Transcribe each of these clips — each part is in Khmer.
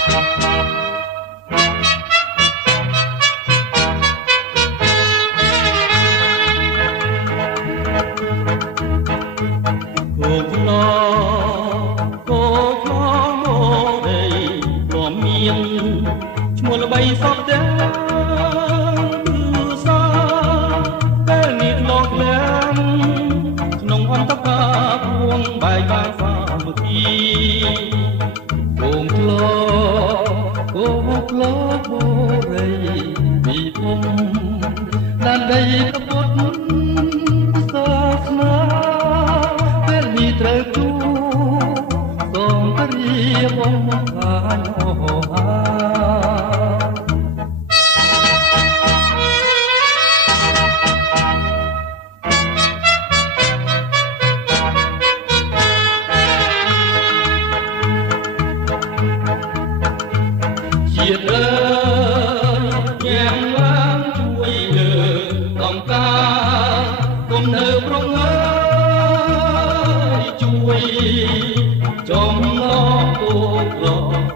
ឈ្មោះល្បីសពទាំងគឺសាពេលនេះលោកឡើងក្នុងអន្តការពួងបែកបាក់សាមគ្គីគោមក្លោបូរីពីភូមិដានដីប្រពុតសាសនាពេលនេះត្រូវជួសូមតរីបងខាញ់អូហាជាតិអើយយ៉ាងឡើងជួយលើកំការគុំនៅប្រងើយជួយចំឡងគោក្រ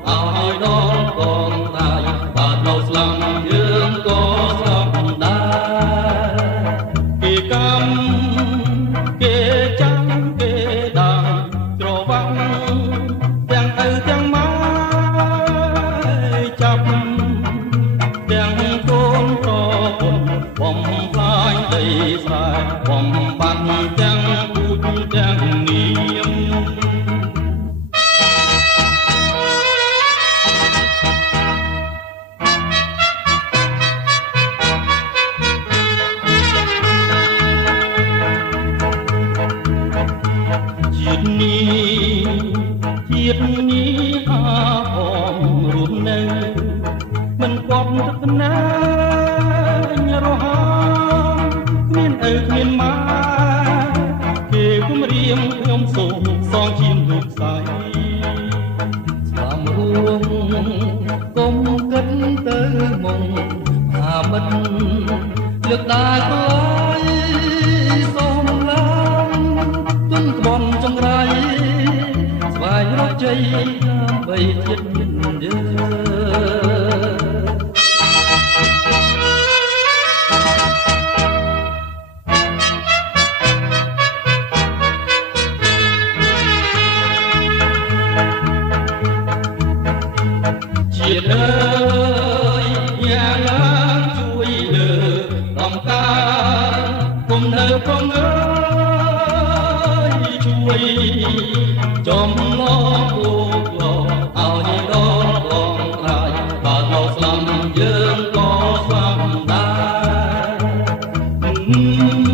ឲ្យដល់កងតាយបាទនៅស្លាប់យើងក៏ស្លាប់ដែរគេកម្មគេចាំគេដាំច្រវាក់ទាំងឪទាំងម៉ែចាប់ទាំងកូនប្រពន្ធបំផ្លាញដីស្រែបំបត្តិទាំងពូជទាំងនាមជាតិនេះអាផងរួមនៅមិនគប់ទឹកណារហ័សគ្មានឪគ្មានម៉ែគេគំរាមខ្ញុំសូមសងជាលោកស្រីស្លាមរួមកុំគិតទៅមុំអាមិតលើកដាល់ក្រោយសូមឡើងទុនក្បន់ចង្រៃស្វែងរកជ័យដើម្បីជាតិមានយើងជាតិអើយយ៉ាងឡើងជួយលើកំការគុំនៅប្រងើយជួយចំឡងគោក្រឲ្យដល់កងរាយបាទនៅស្លាប់យើងក៏ស្លាប់ដែរ